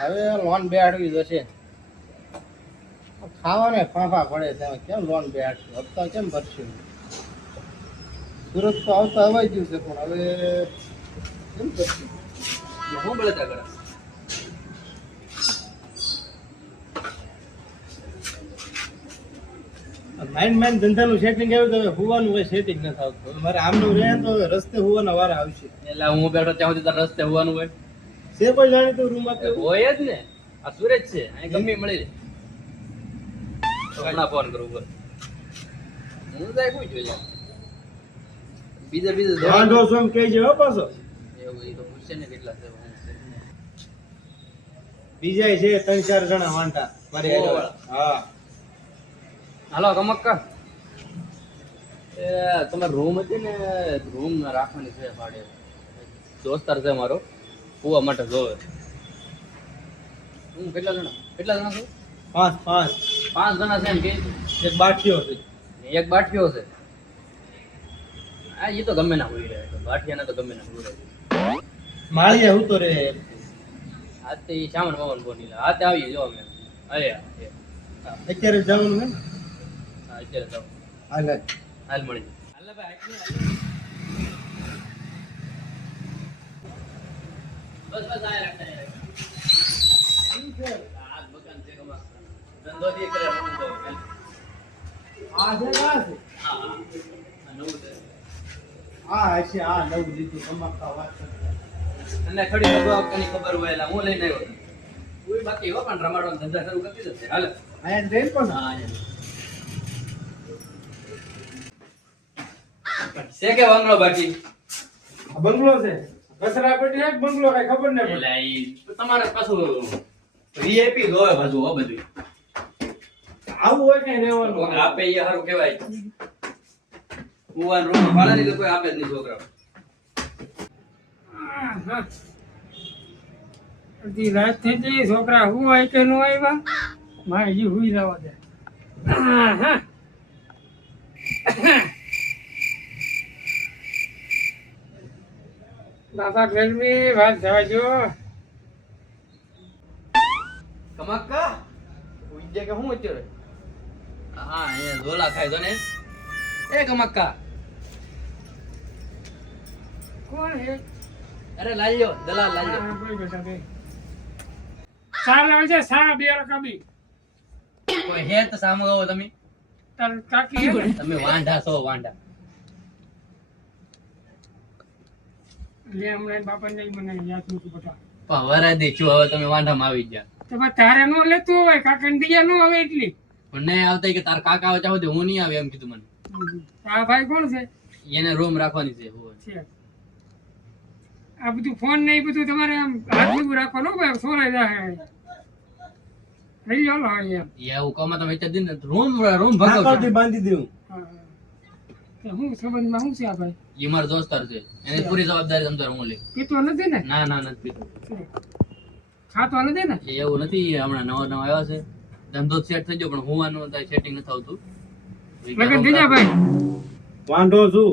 હવે લોન બેહાડવી જશે. ખાવાને ફાંફા પડે છે, કેમ લોન બેહાડશું? હપ્તા કેમ ભરશું? સુરત તો આવતા હવાઈ ગયું છે, પણ હવે કેમ કરશું? હું બળતા કરે માઇન ધંધાનું સેટિંગ આવ્યું તો હવે હોવાનું કોઈ સેટિંગ નથી આવતું. હવે મારે આમનું રહે તો હવે રસ્તે હોવાના વારા આવશે. એટલે હું બેઠો ત્યાં સુધી તારા રસ્તે હોવાનું હોય છે કોઈ જાણીતું રૂમ આપે હોય જ ને. આ સુરત છે, અહીં ગમે મળી રહે. હમણાં ફોન કરું બસ. હું જાય કોઈ જોઈએ બીજા વાંધો છો એમ કહેજે હો પાછો. એવું એ તો પૂછશે ને કેટલા છે હું છે. બીજા છે 3-4 જણા વાંટા મારી ઓહ. આગળ. હા હાલો કમક્કા એ તમારે રૂમ હતી ને રૂમ રાખવાની છે ભાડે. દોસ્તાર છે મારો કુવા માટે જોવે. હું કેટલા જણા છો? 5 5 જણા છે ને કે એક બાઠીઓ છે. એક બાઠિયો છે. હા એ તો ગમે ના હોઈ રહે બાઠિયાના તો ગમે ના હોઈ રહે. માળિયા હું તો રે આ તે શામન મામન બોની આ તે આવી જો અમે આયા અત્યારે જવાનું ને. હા અત્યારે જાવ હાલ હાલ મળી હાલ ભાઈ બસ આયા રાખતા આ મકાન છે કમા ધંધો થી કરે હું તો આ છે ના છે હા હા નવું છે આ હશે આ નવું લીધું કમાતા વાત કરતા. અને થોડી ખબર હોય એટલે હું લઈને આવ્યો કોઈ બાકી એવો પણ રમાડવાનો ધંધા શરૂ કરી દીધો છે હાલ આયા ટ્રેન પણ હા છે કે બંગલો બાકી આ બંગલો છે. કચરા પેટી એક બંગલો કઈ ખબર નહીં પડે. એટલે ઈ તો તમારે પાછું વીઆઈપી જોવે પાછું હો બધું આવું હોય કઈ રહેવાનું. કોક આપે એ સારું કહેવાય કુવાન રૂમ ભાડાની તો કોઈ આપે જ નહીં છોકરાઓ અડધી રાત થઈ ગઈ છોકરા હું હોય કે નો આવ્યા મારે હજી હુઈ જવા દે બાપા ગરમી વાત જવા જો કમક્કા ઉજ્જે કે હું અત્યારે હા એ ઝોલા ખાય તો ને એ કમક્કા કોણ હે અરે લાલ્યો દલાલ લાલ્યો હા, કોઈ બેઠા બે સાર લાવે છે સા બે રકાબી કોઈ હે તો સામો આવો તમે તાર કાકી હે ને? તમે વાંઢા છો વાંઢા લે હમણાં બાપા ને મને યાદ નતું બતા પણ વરાદી છું હવે તમે વાંઢામાં આવી ગયા તો બા તારે નો લેતું હોય કાકા ને બીજા નો આવે એટલી પણ નહીં આવતા કે તાર કાકા આવે ચાહો હું નહીં આવે એમ કીધું મને આ ભાઈ કોણ છે એને રૂમ રાખવાની છે હોવે. છે આ બધું ફોન ને એ બધું તમારે આમ હાથ ભેગું રાખવાનું ભાઈ સોરાઈ જાય રહી જાઓ લો એમ એ એવું કમા તમે વિચાર દીને રૂમ રૂમ ભાકરથી ભગાવજો બાંધી દેવું. હા. તો હું સંબંધમાં શું છે આ ભાઈ એ મારો દોસ્તાર છે એને પૂરી જવાબદારી તમતાર હું લે પીતો નથી ને ના ના નથી પીતો. ખાતો નથી ને એ એવું નથી હમણાં નવા નવા આવ્યા છે ધંધો સેટ થઈ ગયો પણ હોવાનું સેટિંગ નથી આવતું લગન થઈ જા ભાઈ વાંઢો છું.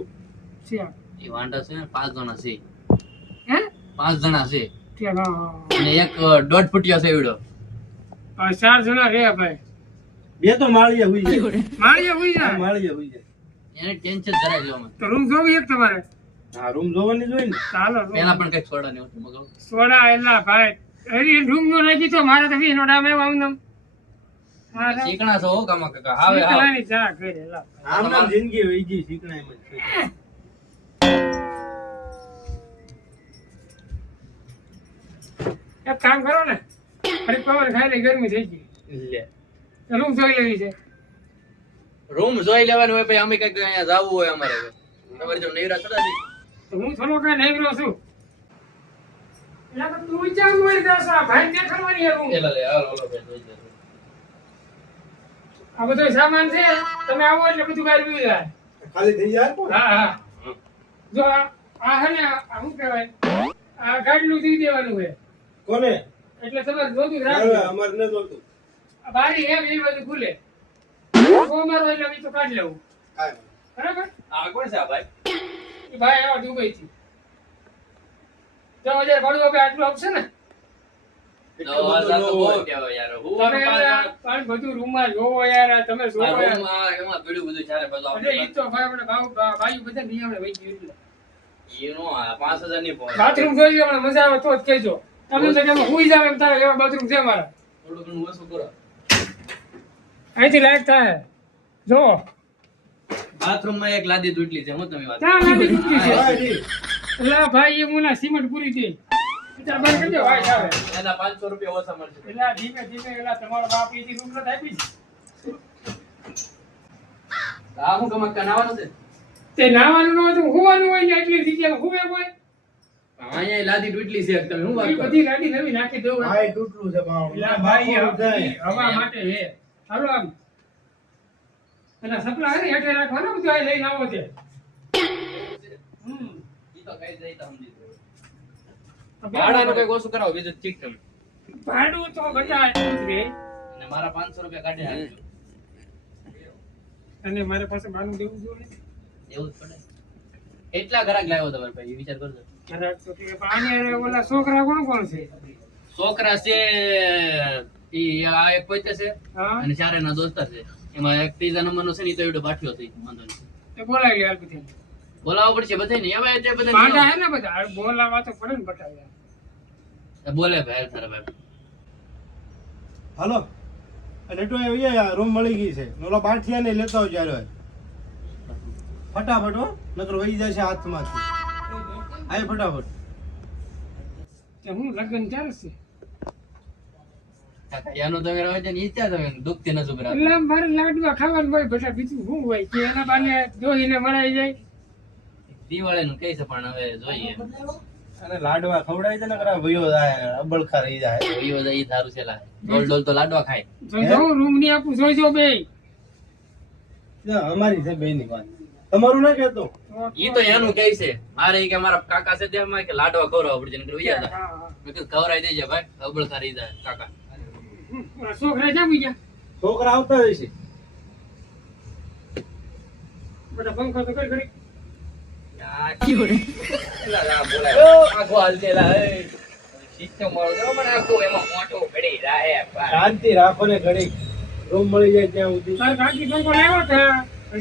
છે એ વાંઢા છે ને 5 જણા છે હે 5 જણા છે ચાલ અને એક 1.5 ફૂટિયા છે એવડો 4 જણા રે ભાઈ બે તો માળિયા હુઈ જાય. માળીએ હુઈ હા, જાય માળિયા હુઈ જાય. એને ટેન્શન જરાય લેવામાં તો રૂમ જોવી એક તમારે હા રૂમ જોવાની જોઈએ ને. ચાલો પેલા પણ કઈક સોડા ને એવું મગાવ સોડા એલા ભાઈ અરે રૂમ નો રાખી તો મારે તો 20 નો ડામ એવા આમ શીકણા છો હો કામા કાકા હાવે હાવ શીતળાની ચા કરે એલા આમ નામ જિંદગી વહી ગઈ શીખણાઈમાં જ છે. એક કામ કરો ને અરે પવન ખાઈ લે ગરમી થઈ ગઈ લે રૂમ જોઈ લેવી છે રૂમ જોઈ લેવાનું હોય પછી અમે કઈક અહીંયા જાવું હોય અમારે તમારે જો નૈરા થતા નથી તો હું થોડો કઈ નેગરો છું એલા તો તું વિચારવું હોય કે આ ભાઈ દેખાડવાની રૂમ એલા લે હાલો હાલો ભાઈ જોઈ લે આ બધો સામાન છે તમે આવો એટલે બધું બહાર આવી જાય ખાલી થઈ જાય પણ. હા હા જો આ હે ને આ શું કહેવાય આ ગાડલું દઈ દેવાનું હોય કોને એટલે તમારે જોતું હવે રાખજો અમારે ન જોતું. આ બારી એમ એ બધું ખુલે મારો એટલે અમે તો કાઢી લેવું કાંઈ બરાબર આ કોણ છે આ ભાઈ એ ભાઈ આવા દુબઈ થી 10,000 ભાડું આપણે આટલું આવશે ને એટલું દવા બધું ન તો બહુ હોય. કહેવાય યાર. તમે હુવાનું યાર પણ બધું રૂમમાં જોવો યાર આ તમે જોવો યાર. રૂમમાં એમાં પીળું બધું ચાલે બધું એટલે ઈ આપણે તો ભાઈ આપણે ભાઈ બધા નિયમણે વહી ગયું એટલે. એનો 5000 ની પહોંચે. બાથરૂમ જોઈ લો મને મજા આવે તો જ કહેજો. તમે તો કેમ હુઈ જાવ એમ થાય એવા બાથરૂમ છે મારા. થોડું ઘણું ઓછું કરો. અહીંથી લાયક થાય. જો બાથરૂમમાં એક લાદી તૂટલી છે હું તમે વાત ત્યાં લાદી તૂટલી છે. હા, જી. એટલે ભાઈ એ મુના સિમેન્ટ પૂરી થઈ. વિચાર બંધ કરજો ભાઈ સાહેબ. એના 500 રૂપિયા ઓછા મળશે. એટલે આ ધીમે ધીમે એલા તમારો બાપ એથી રૂમ નથી આપી છે. આ હું કમક કનાવાનું છે. તે નાવાનું ન હોય તો હુવાનું હોય ને એટલી જગ્યામાં હુવે હોય. અહીંયા લાદી તૂટલી છે તમે હું વાત એ કરો. બધી લાડી નવી નાખી દઉં. હા, એ તૂટલું છે ભાવ. એટલે ભાઈ એ બાફવાનું થાય. હવા માટે હે. હાલો આમ. પેલા સપલા હે ને હેઠે રાખવાના બધું આ લઈને આવો છે. ઈ તો કઈ જાય તો સમજી લો. ભાડાનું કઈક ઓછું કરાવો બીજું ઠીક તમે. ભાડું તો બધા એટલું જ રે. અને મારા 500 રૂપિયા કાઢી નાખજો. અને મારે પાસે બાનું દેવું જોઈએ. એવું જ પડે. એટલા ઘરાક લાવ્યો તમારે ભાઈ એ વિચાર કરજો. ઘરાક તો કે પણ આને હારે ઓલા છોકરા કોણ છે? છોકરા છે ઈ આ એક પોતે છે હા અને ચારે ના દોસ્તાર છે. એમાં એક ત્રીજા નંબરનો છે ને ઈ તો એવડો બાઠ્યો હતો ઈ વાંધો નહીં. તે બોલાવી યાર બધી. બોલાવવું પડશે બધાય ને એમાં તે બધા માંડા હે ને બધા હવે બોલાવા તો પડે ને બટાવ્યા. બોલે ભાઈ તારા ભાઈ. હાલો નેટો આવી રૂમ મળી ગઈ છે. ઓલો બાઠિયા ને લેતા આવજો યાર. ફટાફટ હો, નકર વહી જશે હાથમાંથી. આય ફટાફટ. તે હું લગ્ન ચાલશે. કાકા એનો તમે રહો છે ને ઈ ત્યાં તમે દુખતી ન સુભરા. એટલે મારે લાડવા ખાવાનું હોય બટા બીજું શું હોય કે એના બાને જોઈને મળાઈ જાય. દિવાળીનું કઈ છે પણ હવે જોઈએ. અને લાડવા ખવડાવી દે, નકર આ વયો જાય અબળખા રહી જાય. ઈયો જાય ઈ દારૂ છે લા. ડોલ ડોલ તો લાડવા ખાય. જોજો રૂમ ની આપું જોજો બે. અમારી છે બે ની વાત, તમારું ના કહેતો. ઈ તો એનું કહે છે. મારે ઈ કે મારા કાકા છે તેમાં કે લાડવા ખવડાવવા પડશે નકર વયા જાય. હા, હા. મેં કીધું ખવડાવી દેજે ભાઈ અબળખા રહી જાય કાકા. ઓલા છોકરા જામી ગયા. છોકરા આવતા હશે. બધા પંખો તો કરી કરી. શાંતિ રાખો ને ઘડી, રૂમ મળી જાય ત્યાં સુધી. તાર કાકી પંખો લાવ્યો હતા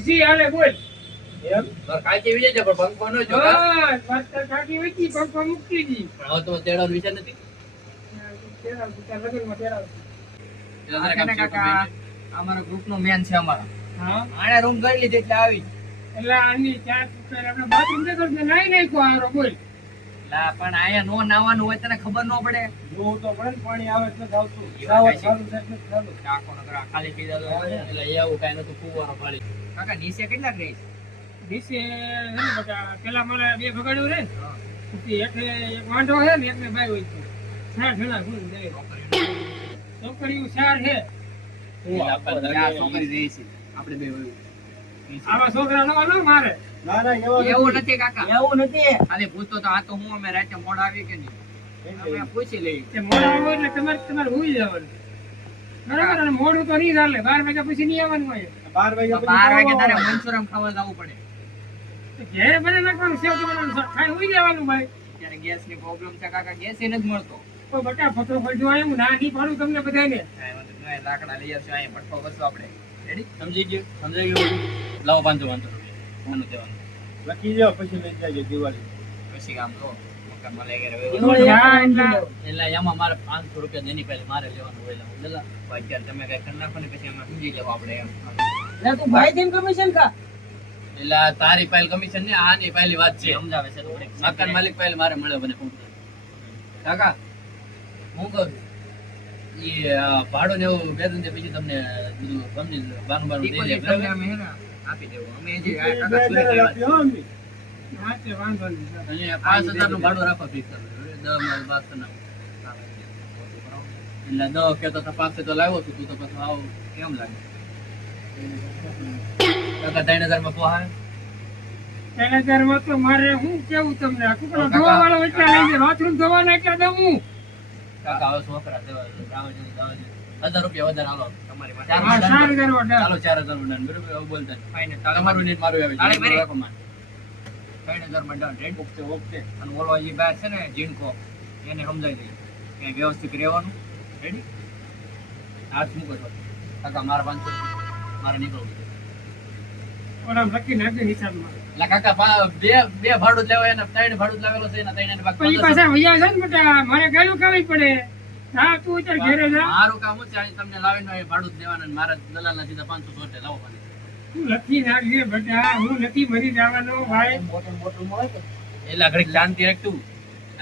હજી હાલે બોલ. એમ કાકી વિજય છે પણ પંખો નો જો હા તાર કાકી વેચી પંખો મૂકી દી. પણ હવે તો તેડાનો વિચાર નથી. તેરા લગ્નમાં તેરા. અમારો ગ્રુપ નો મેન છે અમારા હા આને રૂમ કરી લીધી એટલે આવી એટલે આની ચાર આપણે બાથરૂમ ને કરને નાઈ નાખ્યો આરો બોલ. લા પણ આયા નો નાવાનું હોય તને ખબર ન પડે જોવું તો પડે ને, પાણી આવે એટલે જ આવતું. એ વાત સાવ સાચી. સારું છે એટલે જ ચાલુ. ટાંકો નકર આ ખાલી પી જાતો એટલે એવું કાંઈ નતું ફૂવાનો પાડી. કાકા નીચે કેટલાક રહી દિવસે હે ને બધા પેલા મારે બે ભગાડ્યું રે પછી એક વાંઢો હે ને એકને ભાઈ હોય છે. ચાર જણા હું જાય છોકરીઓ ચાર હે. છોકરી રહી છે આપણે બે આવા છોકરા નવા ન મારે. ના ના એવા એવું નથી. નથી કાકા એવું નથી ખાલી પૂછતો તો આ તો હું અમે રાતે મોડા આવી કે નહીં અમે પૂછી લઈએ તે મોડા આવો એટલે તમારે હુઈ જવાનું બરાબર. અને મોડું તો નહીં ચાલે 12 વાગ્યા પછી નહીં આવવાનું હોય. 12 વાગ્યા તો પછી 12 વાગે તારે આવવાનું. મંચુરમ ખાવા જવું પડે તો ઘેરે બને નાખવાનું સેવ કરવાનું ખાઈ હુઈ જવાનું ભાઈ. ત્યારે ગેસ ની પ્રોબ્લેમ છે કાકા ગેસ નથી મળતો તો બટા ફટોફટ જો હું ના નહીં પાડું તમને બધાને. લાકડા લઈ આવશું અહીંયા પટકો કરશું આપણે રેડી સમજી ગયું સમજાઈ ગયું બધું? લાવો 500 રૂપિયા આનું દેવાનું. લખી જાઓ પછી લઈ જાજો દિવાળી. પછી કામ તો મકાન માં લઈ ગયા હા, એટલે એટલે એમાં મારે 500 રૂપિયા દેની પહેલી મારે લેવાનું હોય એટલે હું લેલા. અત્યારે તમે કઈ કરી નાખો ને પછી એમાં સમજી લેવું આપણે એમ તું ભાઈ તેમ કમિશન કા એટલે આ તારી પહેલ કમિશન ને આની પહેલી વાત છે. સમજાવે છે થોડીક. મકાન માલિક પહેલ મારે મળે મને ફોન કરે. કાકા હું કહું ઈ ભાડું ને એવું બેદન દે પછી તમને બધું સમજી બાનું બાનું દઈ દે Deposit તમને બરાબર? અમે હે ને આપી દેવું અમે જે આ બે કાકા સુરત હજાર આવ્યા આપ્યો હો અમી. હા તે વાંધો નહીં. અને 5000 નું ભાડું રાખો ફિક્સ કરો. 10 માં વાત કરી નાખો. એટલે 10 કહેતો તો 500 તો લાવ્યો છું તું તો પછી આવ કેમ લાગે કાકા 3000 માં પોહાય. પહેલા ત્યારમાં તો મારે શું કેવું તમને આ કુકડો ધોવા વાળો એટલા લઈ જાય બાથરૂમ ધોવાના એટલા દઉં હું. કાકા હવે છોકરા દેવા દે, જાવા દે, જાવા દે. 1000 રૂપિયા વધારે હાલો. તમારી માટે ચાર હા, હજાર 4000 order. ચાલો 4000 નું done. બરાબર એવું બોલતા નહીં. ફાઇનલ તમારું નહીં મારું આવે તાળી ભરી. રાખો માન. 3000 માં ડન રેડ ઓકે ઓકે. અને ઓલો જે બાર છે ને જીણકો એને સમજાવી દઈએ કે વ્યવસ્થિત રહેવાનું રેડી હાથ મૂકો છો કાકા મારા 500 રૂપિયા મારે નીકળવું છે. ઓલા લખી નાખજો હિસાબમાં. એટલે કાકા બે ભાડું જ લેવાય ને 3 ભાડું જ લાવેલો છે એના 3 ને બાકી પછી પાછા વૈયા છે ને બેટા, મારે ગાયું ખાવી પડે. હા તું અત્યારે ઘેરે જા. મારું કામ શું છે અહીં તમને લાવીને અહીં ભાડું જ દેવાનું ને મારા દલાલના સીધા 500 સોટે લાવો ખાલી. તું લખી નાખજે બેટા, હું નથી મરી જવાનો ભાઈ. એલા ઘડીક શાંતિ રાખ તું.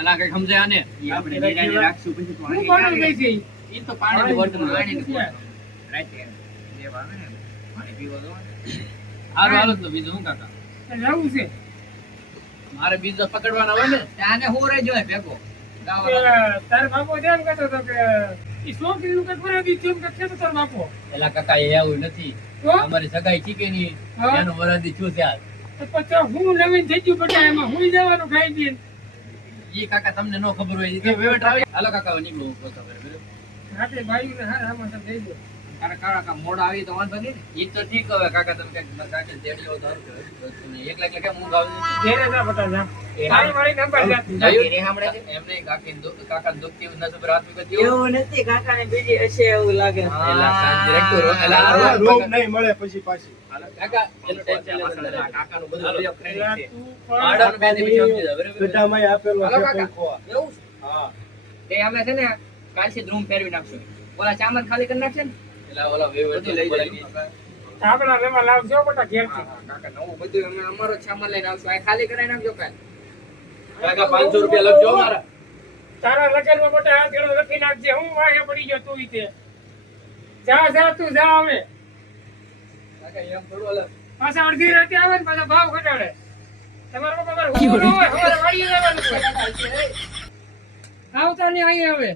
એલા કંઈક સમજે આને આપણે નિરાને રાખશું પછી હું કોણ લઈ જઈ? ઈ તો પાણીની બોટલ પાણીની બોટલ. રાતે દેવા આવે ને પાણી પીવા દો ને. હારું હાલો તો બીજું શું કાકા જવું છે. મારે બીજા પકડવાના હોય ને આને હોરે જોય ભેગો તાર બાપો જેમ કહેતો હતો કે ઈ છોકરીનું કંઈક વરાદી થયું એમ કહેતો તાર બાપો. એલા કાકા એ આવું નથી તો અમારી સગાઈ ચીકે ની હા. એનું વરાદી છું છે તો પછી હું નવીન થઈ ગયું બેટા, એમાં હું જવાનું ખાઈ પીને. ઈ કાકા તમને નો ખબર હોય કે વેવેટ આવે હાલો કાકા નીકળો હું કહું બરાબર રાતે ભાઈઓને હાર આમાં તમે દઈ દો. તારે કાકા મોડા આવી તો વાંધો નહીં ને. ઈ તો ઠીક હવે કાકા તમે કઈક મારા કાકા તેડી આવો તો હારું કહેવાય. તમે એકલા એકલા કેમ ઊંઘ આવી ઘેરે જા બેટા જા. તારી વાળી નંબર જા. ઘેરે સાંભળે છે? એમ નહીં કાકા દુઃખ થયું નસ ઉપર હાથ મૂકી દ્યો. એવું નથી, કાકાને બીજી હશે એવું લાગે. એલા શાંતિ રાખજો એલા આ રોગ નહીં મળે પછી પાછી. કાકા એનું ટેન્શન લેવાનું પાછળ નથી. કાકાનું બધું હાલો. ઉપયોગ કરી પેલા છે. તું પણ પાડાનું બે દી પછી સમજી જાવ, બરાબર? ગઢામાંય આપેલો હાલો છે કાકા. પંખો. એવું છે? હા તે અમે છે ને કાલથી રૂમ ફેરવી નાખશું. ઓલા ચામર ખાલી કરી નાખશે ને. એલા ઓલા વેવેટ બધું લઈ બોલાવી. ધાબળા લેવા લાવજો બેટા ઘેરથી. કાકા નવું બધું અમે અમારો ચામર લઈને આવશું. આ ખાલી કરાવી નાખજો કાલ. કાકા 500 રૂપિયા લખજો હો મારા. તારા લગનમાં બેટા આ ઘેરો લખી નાખજે. હું વાહે પડી ગયો તું ઈ તે. જા જા તું જા હવે. કાકા એમ થોડું હાલે. પાછા અડધી રાતે આવે ને પાછા ભાવ ઘટાડે. તમારા પપ્પા મારે ઊંઘ ન હોય, સવારે વાળીએ જવાનું હોય. આવતા નહીં અહીં હવે.